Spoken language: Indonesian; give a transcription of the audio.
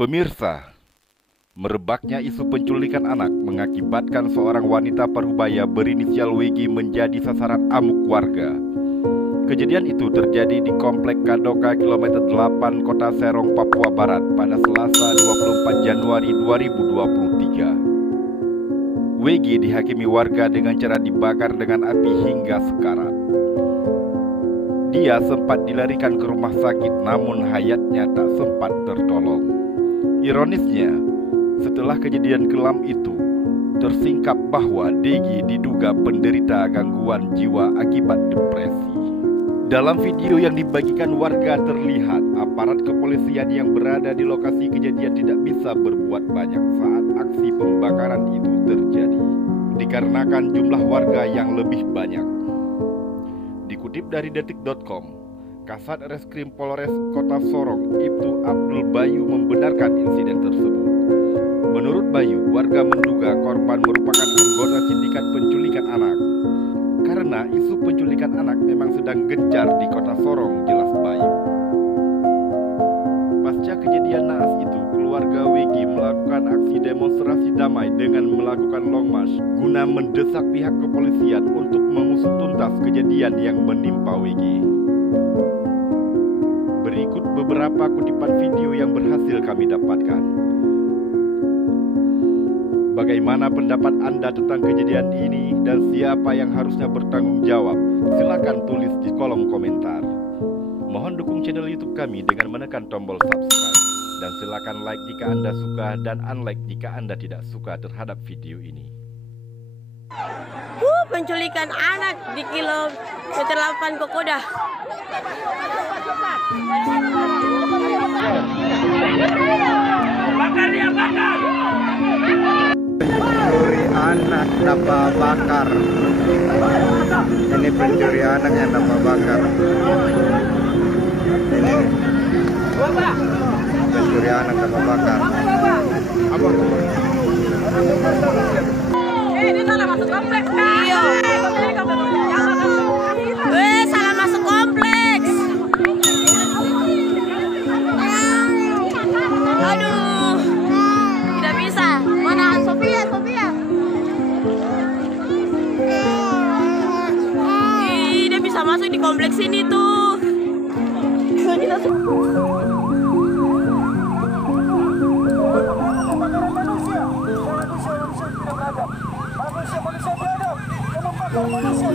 Pemirsa, merebaknya isu penculikan anak mengakibatkan seorang wanita parubaya berinisial WG menjadi sasaran amuk warga. Kejadian itu terjadi di Komplek Kadoka Kilometer 8 Kota Serong, Papua Barat pada Selasa 24 Januari 2023. WG dihakimi warga dengan cara dibakar dengan api hingga sekarat. Dia sempat dilarikan ke rumah sakit namun hayatnya tak sempat tertolong. Ironisnya, setelah kejadian kelam itu, tersingkap bahwa DG diduga penderita gangguan jiwa akibat depresi. Dalam video yang dibagikan warga terlihat aparat kepolisian yang berada di lokasi kejadian tidak bisa berbuat banyak saat aksi pembakaran itu terjadi, dikarenakan jumlah warga yang lebih banyak. Dikutip dari detik.com, Kasat Reskrim Polres Kota Sorong, Ibtu Abdul Bayu membenarkan insiden tersebut. Menurut Bayu, warga menduga korban merupakan anggota sindikat penculikan anak. Karena isu penculikan anak memang sedang gencar di Kota Sorong, jelas Bayu. Pasca kejadian naas itu, keluarga WG melakukan aksi demonstrasi damai dengan melakukan long march guna mendesak pihak kepolisian untuk mengusut tuntas kejadian yang menimpa WG. Berikut beberapa kutipan video yang berhasil kami dapatkan. Bagaimana pendapat Anda tentang kejadian ini dan siapa yang harusnya bertanggung jawab? Silakan tulis di kolom komentar. Mohon dukung channel YouTube kami dengan menekan tombol subscribe. Dan silakan like jika Anda suka dan unlike jika Anda tidak suka terhadap video ini. Penculikan anak di kilometer 8 Kokoda. Bakar dia, bakar! Pencuri anak tanpa bakar. Ini pencuri anak yang tanpa bakar. Ini pencuri anak tanpa bakar. Apa? Ini salah masuk kompleks kan? Iya. Salah masuk kompleks. Aduh, tidak bisa. Mana Sofia? Dia bisa masuk di kompleks ini tuh. Kita manusia